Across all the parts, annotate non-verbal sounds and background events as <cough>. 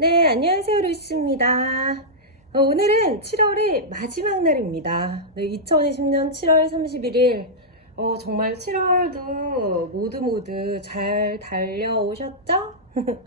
네, 안녕하세요. 루시입니다. 어, 오늘은 7월의 마지막 날입니다. 네, 2020년 7월 31일. 어, 정말 7월도 모두 모두 잘 달려오셨죠? <laughs>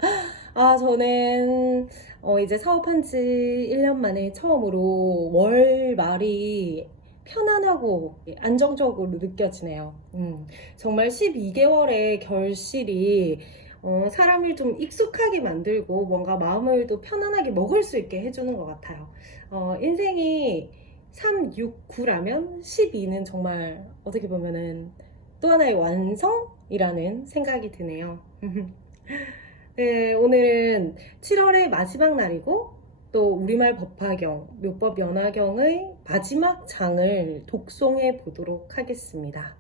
아, 저는 어, 이제 사업한 지 1년 만에 처음으로 월 말이 편안하고 안정적으로 느껴지네요. 음, 정말 12개월의 결실이 어, 사람을 좀 익숙하게 만들고 뭔가 마음을 또 편안하게 먹을 수 있게 해주는 것 같아요. 어, 인생이 3, 6, 9라면 12는 정말 어떻게 보면은 또 하나의 완성이라는 생각이 드네요. <laughs> 네, 오늘은 7월의 마지막 날이고 또 우리말 법화경, 묘법 연화경의 마지막 장을 독송해 보도록 하겠습니다.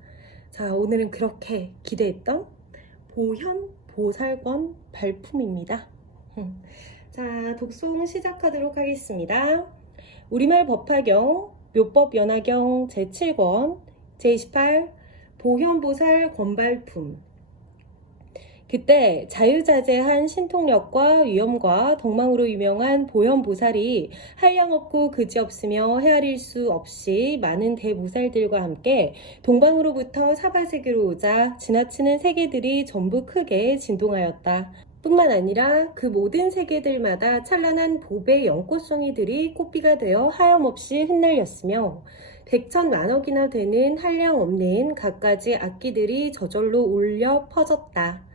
자, 오늘은 그렇게 기대했던 보현 보살권 발품입니다. <laughs> 자, 독송 시작하도록 하겠습니다. 우리말 법화경, 묘법 연화경 제7권, 제28 보현보살 권발품. 그때 자유자재한 신통력과 위엄과 덕망으로 유명한 보현보살이 한량없고 그지없으며 헤아릴 수 없이 많은 대보살들과 함께 동방으로부터 사바세계로 오자 지나치는 세계들이 전부 크게 진동하였다. 뿐만 아니라 그 모든 세계들마다 찬란한 보배 연꽃송이들이 꽃비가 되어 하염없이 흩날렸으며 백천 만억이나 되는 한량 없는 갖가지 악기들이 저절로 울려 퍼졌다.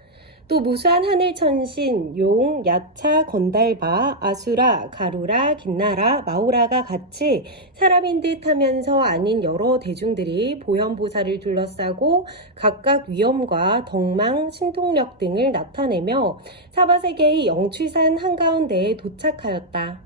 또 무수한 하늘 천신, 용, 야차, 건달바, 아수라, 가루라, 긴나라, 마오라가 같이 사람인 듯 하면서 아닌 여러 대중들이 보현보살을 둘러싸고 각각 위엄과 덕망, 신통력 등을 나타내며 사바세계의 영취산 한가운데에 도착하였다.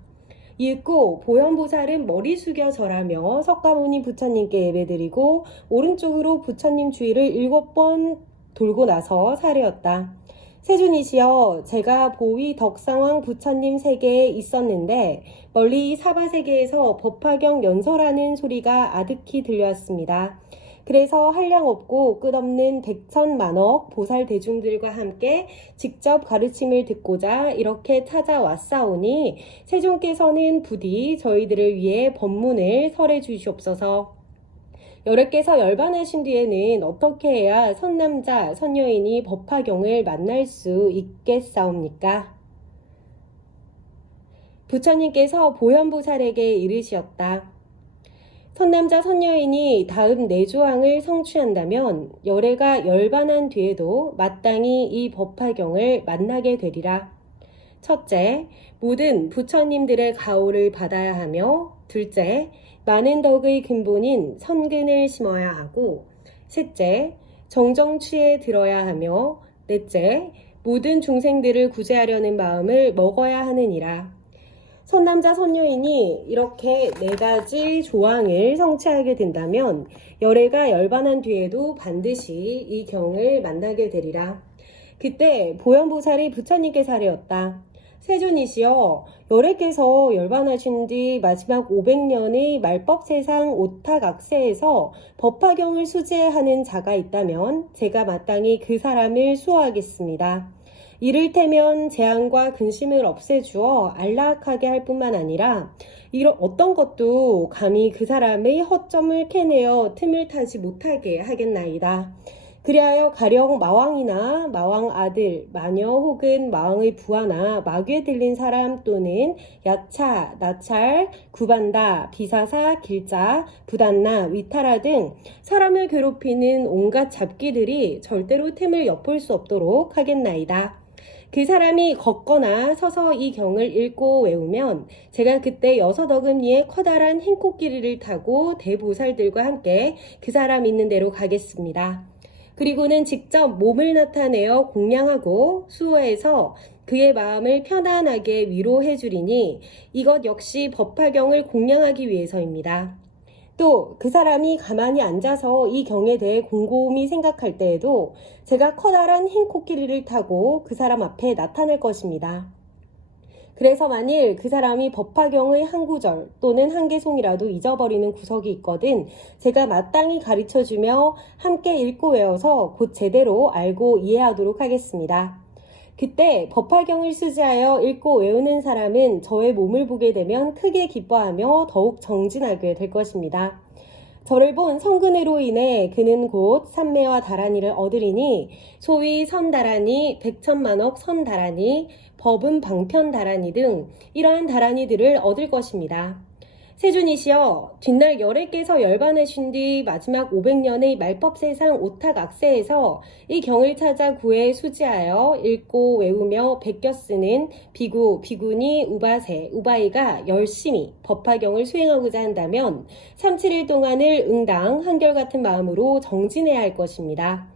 읽고 보현보살은 머리 숙여 절하며 석가모니 부처님께 예배드리고 오른쪽으로 부처님 주위를 일곱 번 돌고 나서 사례었다. 세준이시여, 제가 보위 덕상왕 부처님 세계에 있었는데 멀리 사바 세계에서 법화경 연설하는 소리가 아득히 들려왔습니다. 그래서 한량 없고 끝없는 백천만억 보살 대중들과 함께 직접 가르침을 듣고자 이렇게 찾아왔사오니 세종께서는 부디 저희들을 위해 법문을 설해 주시옵소서. 여러께서 열반하신 뒤에는 어떻게 해야 선남자, 선여인이 법화경을 만날 수 있겠사옵니까? 부처님께서 보현보살에게 이르시었다. 선남자, 선여인이 다음 네 조항을 성취한다면 열애가 열반한 뒤에도 마땅히 이 법화경을 만나게 되리라. 첫째, 모든 부처님들의 가호를 받아야 하며, 둘째, 많은 덕의 근본인 선근을 심어야 하고, 셋째, 정정취에 들어야 하며, 넷째, 모든 중생들을 구제하려는 마음을 먹어야 하느니라. 선남자 선녀인이 이렇게 네 가지 조항을 성취하게 된다면 열애가 열반한 뒤에도 반드시 이 경을 만나게 되리라. 그때 보현보살이 부처님께 사례었다. 세존이시여, 열애께서 열반하신 뒤 마지막 500년의 말법 세상 오탁 악세에서 법화경을 수제하는 자가 있다면 제가 마땅히 그 사람을 수호하겠습니다. 이를테면 재앙과 근심을 없애주어 안락하게 할 뿐만 아니라 이런 어떤 것도 감히 그 사람의 허점을 캐내어 틈을 타지 못하게 하겠나이다. 그리하여 가령 마왕이나 마왕 아들, 마녀 혹은 마왕의 부하나 마귀에 들린 사람 또는 야차, 나찰, 구반다, 비사사, 길자, 부단나, 위타라 등 사람을 괴롭히는 온갖 잡기들이 절대로 틈을 엿볼 수 없도록 하겠나이다. 그 사람이 걷거나 서서 이 경을 읽고 외우면 제가 그때 여섯 어금니의 커다란 흰 코끼리를 타고 대보살들과 함께 그 사람 있는 데로 가겠습니다. 그리고는 직접 몸을 나타내어 공양하고 수호해서 그의 마음을 편안하게 위로해 주리니 이것 역시 법화경을 공양하기 위해서입니다. 또 그 사람이 가만히 앉아서 이 경에 대해 곰곰이 생각할 때에도 제가 커다란 흰 코끼리를 타고 그 사람 앞에 나타날 것입니다. 그래서 만일 그 사람이 법화경의 한 구절 또는 한 개송이라도 잊어버리는 구석이 있거든 제가 마땅히 가르쳐 주며 함께 읽고 외워서 곧 제대로 알고 이해하도록 하겠습니다. 그때 법화경을 수지하여 읽고 외우는 사람은 저의 몸을 보게 되면 크게 기뻐하며 더욱 정진하게 될 것입니다. 저를 본 성근으로 인해 그는 곧 삼매와 다란이를 얻으리니 소위 선다란이, 백천만억 선다란이, 법은 방편다란이 등 이러한 다란이들을 얻을 것입니다. 세준이시여 뒷날 열애께서 열반하신 뒤 마지막 500년의 말법 세상 오탁 악세에서 이 경을 찾아 구해 수지하여 읽고 외우며 베껴 쓰는 비구, 비구니, 우바세, 우바이가 열심히 법화경을 수행하고자 한다면 3, 7일 동안을 응당 한결같은 마음으로 정진해야 할 것입니다.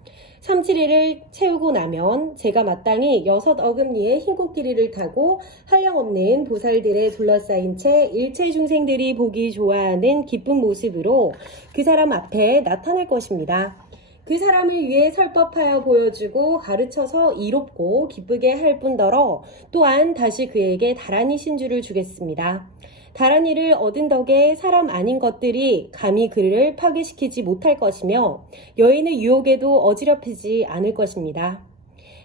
3, 7일을 채우고 나면 제가 마땅히 여섯 어금니의 흰코끼리를 타고 한량없는 보살들에 둘러싸인 채 일체 중생들이 보기 좋아하는 기쁜 모습으로 그 사람 앞에 나타날 것입니다. 그 사람을 위해 설법하여 보여주고 가르쳐서 이롭고 기쁘게 할 뿐더러 또한 다시 그에게 다란이 신주를 주겠습니다. 다란이를 얻은 덕에 사람 아닌 것들이 감히 그를 파괴시키지 못할 것이며 여인의 유혹에도 어지럽히지 않을 것입니다.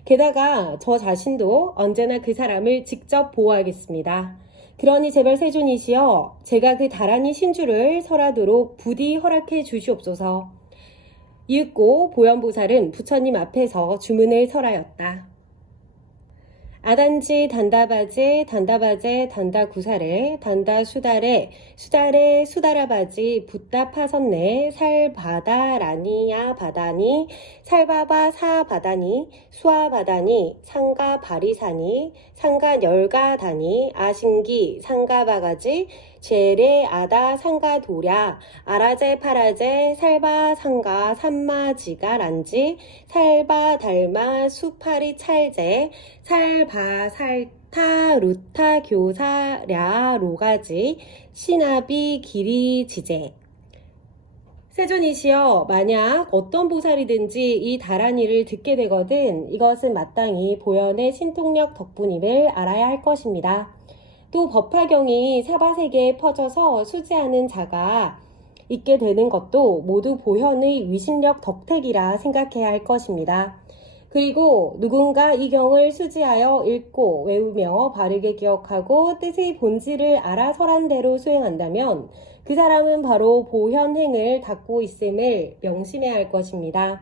게다가 저 자신도 언제나 그 사람을 직접 보호하겠습니다. 그러니 제발 세존이시여 제가 그 다란이 신주를 설하도록 부디 허락해 주시옵소서. 이윽고 보현보살은 부처님 앞에서 주문을 설하였다. 아단지 단다바제 단다바제 단다구사레 단다수다레 수다레 수다라바지 붓다 파선네 살바다 라니야 바다니 살바바 사바다니 수아바다니 상가 바리사니 상가 열가다니 아신기 상가바가지 제레 아다 상가 도랴 아라제 파라제 살바 상가 삼마지가 란지 살바 달마 수파리 찰제 살바 살타 루타 교사랴 로가지 시나비 기리 지제 세존이시여 만약 어떤 보살이든지 이 다란이를 듣게 되거든 이것은 마땅히 보현의 신통력 덕분임을 알아야 할 것입니다. 또 법화경이 사바세계에 퍼져서 수지하는 자가 있게 되는 것도 모두 보현의 위신력 덕택이라 생각해야 할 것입니다. 그리고 누군가 이 경을 수지하여 읽고 외우며 바르게 기억하고 뜻의 본질을 알아 설한대로 수행한다면 그 사람은 바로 보현행을 닦고 있음을 명심해야 할 것입니다.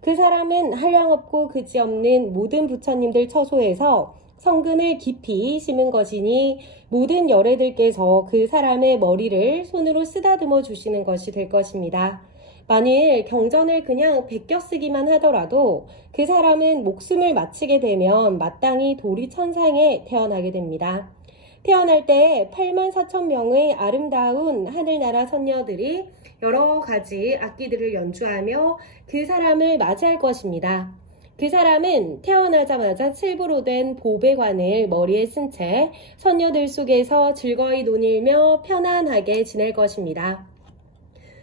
그 사람은 한량없고 그지없는 모든 부처님들 처소에서 성근을 깊이 심은 것이니 모든 열애들께서 그 사람의 머리를 손으로 쓰다듬어 주시는 것이 될 것입니다. 만일 경전을 그냥 베껴 쓰기만 하더라도 그 사람은 목숨을 마치게 되면 마땅히 도리 천상에 태어나게 됩니다. 태어날 때 8만 4천 명의 아름다운 하늘나라 선녀들이 여러 가지 악기들을 연주하며 그 사람을 맞이할 것입니다. 그 사람은 태어나자마자 칠부로 된 보배관을 머리에 쓴 채 선녀들 속에서 즐거이 논일며 편안하게 지낼 것입니다.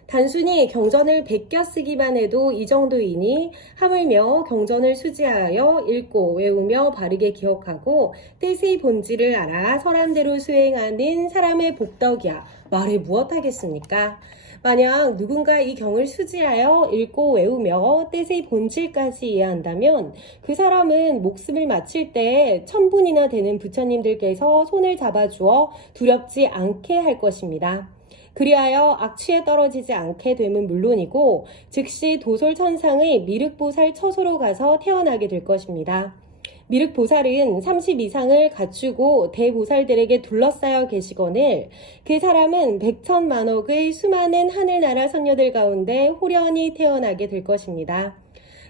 단순히 경전을 베껴 쓰기만 해도 이 정도이니 하물며 경전을 수지하여 읽고 외우며 바르게 기억하고 뜻의 본질을 알아 설한대로 수행하는 사람의 복덕이야 말해 무엇하겠습니까? 만약 누군가 이 경을 수지하여 읽고 외우며 뜻의 본질까지 이해한다면 그 사람은 목숨을 마칠 때 천분이나 되는 부처님들께서 손을 잡아주어 두렵지 않게 할 것입니다. 그리하여 악취에 떨어지지 않게 됨은 물론이고 즉시 도솔천상의 미륵보살 처소로 가서 태어나게 될 것입니다. 미륵보살은 30 이상을 갖추고 대보살들에게 둘러싸여 계시거늘 그 사람은 백천만억의 수많은 하늘나라 선녀들 가운데 호련히 태어나게 될 것입니다.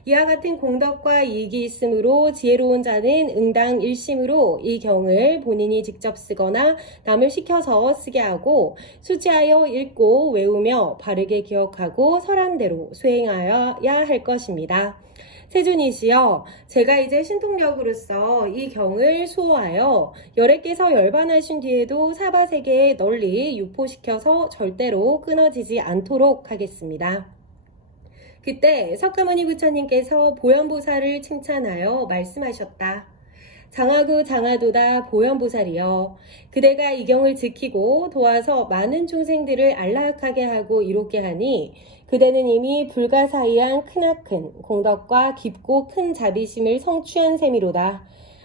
이와 같은 공덕과 이익이 있으므로 지혜로운 자는 응당 일심으로 이 경을 본인이 직접 쓰거나 남을 시켜서 쓰게 하고 수지하여 읽고 외우며 바르게 기억하고 설한대로 수행하여야 할 것입니다. 세준이시여, 제가 이제 신통력으로서 이 경을 수호하여 열애께서 열반하신 뒤에도 사바 세계에 널리 유포시켜서 절대로 끊어지지 않도록 하겠습니다. 그때 석가모니 부처님께서 보현보살을 칭찬하여 말씀하셨다. 장하구 장하도다 보현보살이여 그대가 이 경을 지키고 도와서 많은 중생들을 안락하게 하고 이롭게 하니 그대는 이미 불가사의한 크나큰 공덕과 깊고 큰 자비심을 성취한 셈이로다.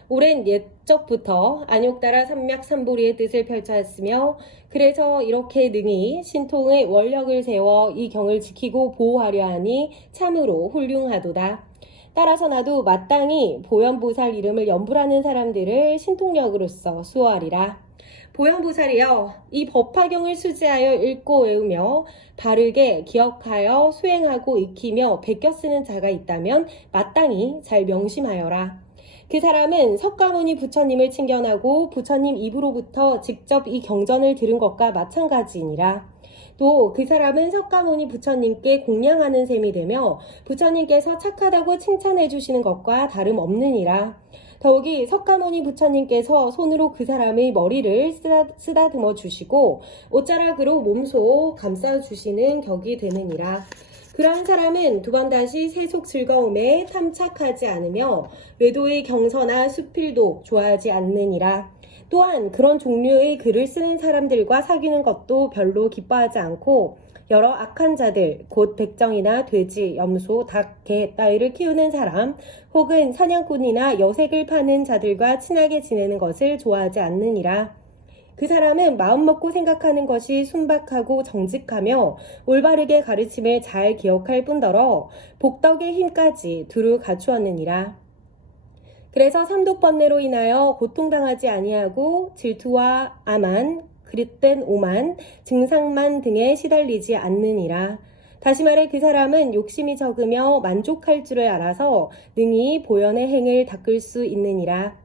오랜 옛적부터 안욕따라 삼맥삼보리의 뜻을 펼쳐왔으며 그래서 이렇게 능히 신통의 원력을 세워 이 경을 지키고 보호하려 하니 참으로 훌륭하도다. 따라서 나도 마땅히 보현보살 이름을 연불하는 사람들을 신통력으로서 수호하리라. 보현보살이여 이 법화경을 수지하여 읽고 외우며 바르게 기억하여 수행하고 익히며 베껴 쓰는 자가 있다면 마땅히 잘 명심하여라. 그 사람은 석가모니 부처님을 친견하고 부처님 입으로부터 직접 이 경전을 들은 것과 마찬가지이니라. 또 그 사람은 석가모니 부처님께 공양하는 셈이 되며 부처님께서 착하다고 칭찬해 주시는 것과 다름없느니라. 더욱이 석가모니 부처님께서 손으로 그 사람의 머리를 쓰다, 쓰다 듬어 주시고 옷자락으로 몸소 감싸 주시는 격이 되느니라. 그러한 사람은 두 번 다시 세속 즐거움에 탐착하지 않으며 외도의 경서나 수필도 좋아하지 않느니라. 또한 그런 종류의 글을 쓰는 사람들과 사귀는 것도 별로 기뻐하지 않고 여러 악한 자들, 곧 백정이나 돼지, 염소, 닭, 개 따위를 키우는 사람, 혹은 사냥꾼이나 여색을 파는 자들과 친하게 지내는 것을 좋아하지 않느니라. 그 사람은 마음 먹고 생각하는 것이 순박하고 정직하며 올바르게 가르침을 잘 기억할 뿐더러 복덕의 힘까지 두루 갖추었느니라. 그래서 삼독번뇌로 인하여 고통당하지 아니하고 질투와 암만, 그릇된 오만, 증상만 등에 시달리지 않느니라. 다시 말해 그 사람은 욕심이 적으며 만족할 줄을 알아서 능히 보현의 행을 닦을 수 있느니라.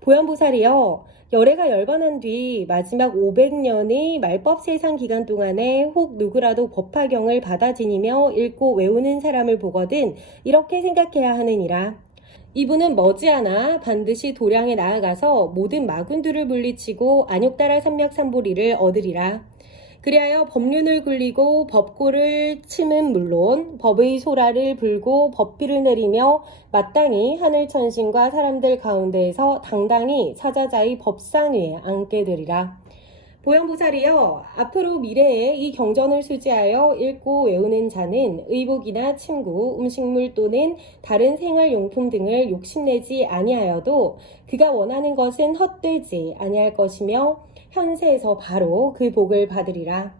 보현보살이여 열애가 열반한 뒤 마지막 500년의 말법 세상 기간 동안에 혹 누구라도 법화경을 받아 지니며 읽고 외우는 사람을 보거든 이렇게 생각해야 하느니라. 이분은 머지않아 반드시 도량에 나아가서 모든 마군들을 물리치고 안욕따라 삼맥삼보리를 얻으리라. 그리하여 법륜을 굴리고 법고를 침은 물론 법의 소라를 불고 법비를 내리며 마땅히 하늘 천신과 사람들 가운데에서 당당히 사자자의 법상 위에 앉게 되리라. 보양보살이여 앞으로 미래에 이 경전을 수지하여 읽고 외우는 자는 의복이나 침구, 음식물 또는 다른 생활용품 등을 욕심내지 아니하여도 그가 원하는 것은 헛되지 아니할 것이며 현세에서 바로 그 복을 받으리라.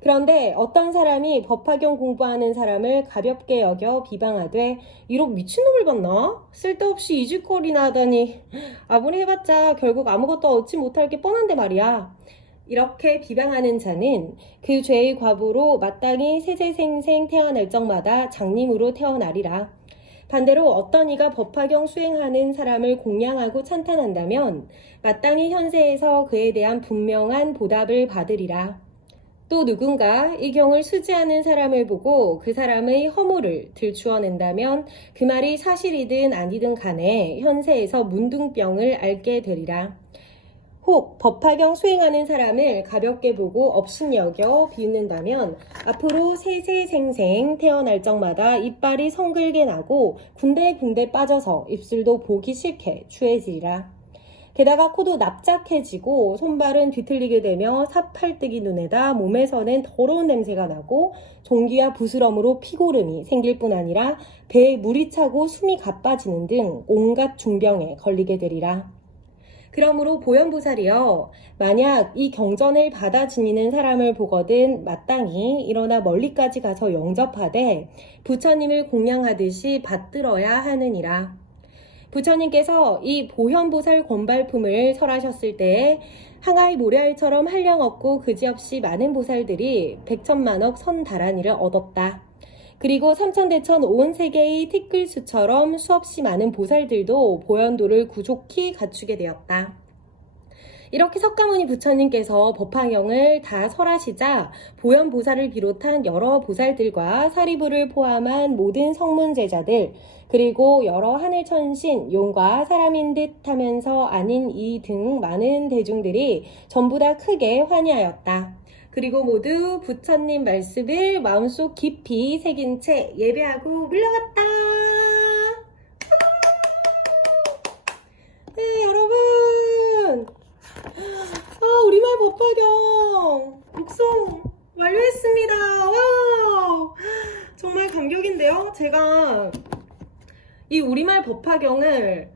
그런데 어떤 사람이 법화경 공부하는 사람을 가볍게 여겨 비방하되 이런 미친놈을 봤나? 쓸데없이 이주거리나 하다니 아무리 해봤자 결국 아무것도 얻지 못할 게 뻔한데 말이야. 이렇게 비방하는 자는 그 죄의 과보로 마땅히 세세생생 태어날 적마다 장님으로 태어나리라. 반대로 어떤 이가 법화경 수행하는 사람을 공양하고 찬탄한다면 마땅히 현세에서 그에 대한 분명한 보답을 받으리라. 또 누군가 이 경을 수지하는 사람을 보고 그 사람의 허물을 들추어낸다면 그 말이 사실이든 아니든 간에 현세에서 문둥병을 앓게 되리라. 혹 법화경 수행하는 사람을 가볍게 보고 업신여겨 비웃는다면 앞으로 세세생생 태어날 적마다 이빨이 성글게 나고 군데군데 빠져서 입술도 보기 싫게 추해지리라. 게다가 코도 납작해지고 손발은 뒤틀리게 되며 사팔뜨기 눈에다 몸에서는 더러운 냄새가 나고 종기와 부스럼으로 피고름이 생길 뿐 아니라 배에 물이 차고 숨이 가빠지는 등 온갖 중병에 걸리게 되리라. 그러므로 보현보살이여 만약 이 경전을 받아 지니는 사람을 보거든 마땅히 일어나 멀리까지 가서 영접하되 부처님을 공양하듯이 받들어야 하느니라. 부처님께서 이 보현보살 권발품을 설하셨을 때에 항아리 모래알처럼 한량 없고 그지없이 많은 보살들이 백천만억 선다란이를 얻었다. 그리고 삼천대천 온 세계의 티끌 수처럼 수없이 많은 보살들도 보현도를 구족히 갖추게 되었다. 이렇게 석가모니 부처님께서 법화경을 다 설하시자 보현보살을 비롯한 여러 보살들과 사리부를 포함한 모든 성문 제자들 그리고 여러 하늘천신, 용과 사람인 듯 하면서 아닌 이 등 많은 대중들이 전부 다 크게 환희하였다. 그리고 모두 부처님 말씀을 마음속 깊이 새긴 채 예배하고 물러갔다. 네, 여러분. 아, 우리말 법화경 복송 완료했습니다. 와우. 정말 감격인데요. 제가 이 우리말 법화경을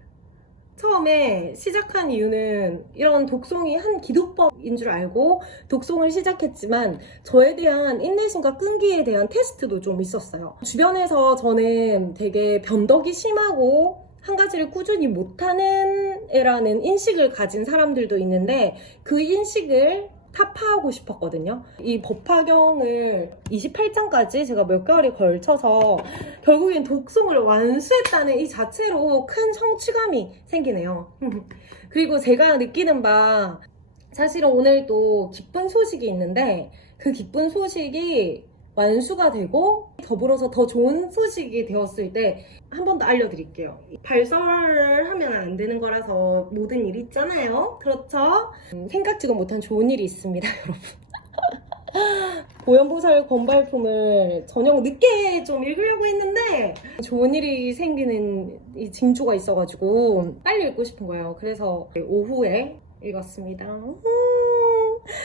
처음에 시작한 이유는 이런 독송이 한 기도법인 줄 알고 독송을 시작했지만 저에 대한 인내심과 끈기에 대한 테스트도 좀 있었어요. 주변에서 저는 되게 변덕이 심하고 한 가지를 꾸준히 못하는 애라는 인식을 가진 사람들도 있는데 그 인식을 타파하고 싶었거든요. 이 법화경을 28장까지 제가 몇 개월에 걸쳐서 결국엔 독송을 완수했다는 이 자체로 큰 성취감이 생기네요. <laughs> 그리고 제가 느끼는 바 사실은 오늘 또 기쁜 소식이 있는데 그 기쁜 소식이 완수가 되고 더불어서 더 좋은 소식이 되었을 때 한 번 더 알려드릴게요. 발설을 하면 안 되는 거라서 모든 일이 있잖아요. 그렇죠? 음, 생각지도 못한 좋은 일이 있습니다, <laughs> 여러분. 보현보살 권발품을 저녁 늦게 좀 읽으려고 했는데 좋은 일이 생기는 이 징조가 있어가지고 빨리 읽고 싶은 거예요. 그래서 오후에 읽었습니다.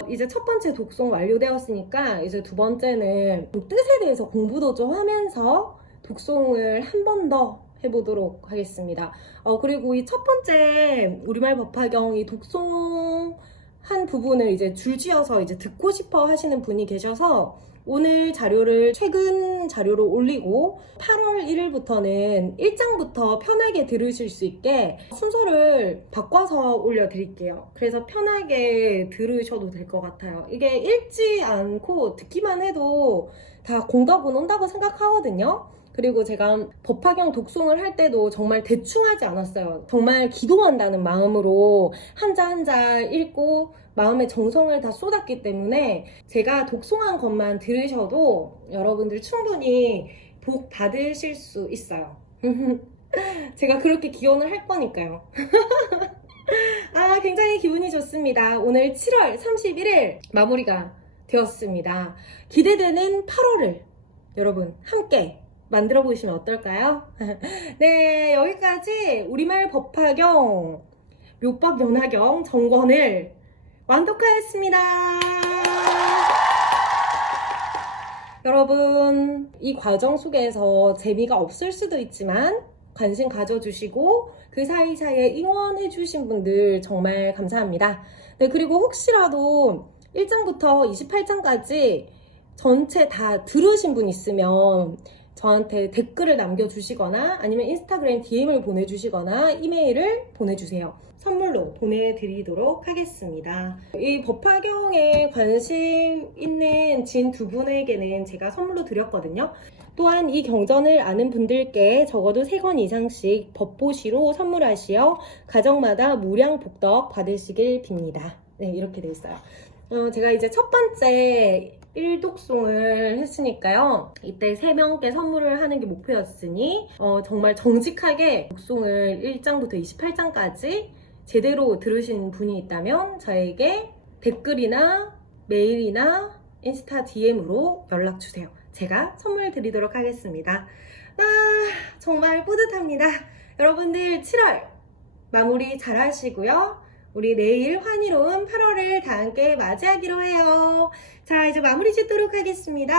음. 이제 첫 번째 독송 완료되었으니까 이제 두 번째는 뜻에 대해서 공부도 좀 하면서 독송을 한 번 더 해보도록 하겠습니다. 어, 그리고 이 첫 번째 우리말 법화경 이 독송 한 부분을 이제 줄지어서 이제 듣고 싶어 하시는 분이 계셔서 오늘 자료를 최근 자료로 올리고 8월 1일부터는 1장부터 편하게 들으실 수 있게 순서를 바꿔서 올려드릴게요. 그래서 편하게 들으셔도 될 것 같아요. 이게 읽지 않고 듣기만 해도 다 공덕은 온다고 생각하거든요. 그리고 제가 법화경 독송을 할 때도 정말 대충 하지 않았어요. 정말 기도한다는 마음으로 한자 한자 읽고 마음의 정성을 다 쏟았기 때문에 제가 독송한 것만 들으셔도 여러분들 충분히 복 받으실 수 있어요. <laughs> 제가 그렇게 기원을 할 거니까요. <laughs> 아, 굉장히 기분이 좋습니다. 오늘 7월 31일 마무리가 되었습니다. 기대되는 8월을 여러분 함께 만들어 보시면 어떨까요? <laughs> 네, 여기까지 우리말 법화경 묘법 연화경 정권을 완독하였습니다. 여러분, 이 과정 속에서 재미가 없을 수도 있지만 관심 가져주시고 그 사이사이에 응원해주신 분들 정말 감사합니다. 네, 그리고 혹시라도 1장부터 28장까지 전체 다 들으신 분 있으면 저한테 댓글을 남겨주시거나 아니면 인스타그램 DM을 보내주시거나 이메일을 보내주세요. 선물로 보내드리도록 하겠습니다. 이 법화경에 관심 있는 진 두 분에게는 제가 선물로 드렸거든요. 또한 이 경전을 아는 분들께 적어도 3권 이상씩 법보시로 선물하시어 가정마다 무량 복덕 받으시길 빕니다. 네, 이렇게 돼 있어요. 어, 제가 이제 첫 번째 1독송을 했으니까요. 이때 3명께 선물을 하는 게 목표였으니 어, 정말 정직하게 독송을 1장부터 28장까지 제대로 들으신 분이 있다면 저에게 댓글이나 메일이나 인스타 DM으로 연락 주세요. 제가 선물 드리도록 하겠습니다. 아, 정말 뿌듯합니다. 여러분들 7월 마무리 잘 하시고요. 우리 내일 환희로운 8월을 다 함께 맞이하기로 해요. 자, 이제 마무리 짓도록 하겠습니다.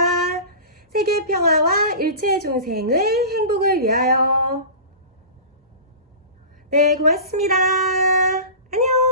세계 평화와 일체 중생의 행복을 위하여. 네, 고맙습니다. 안녕!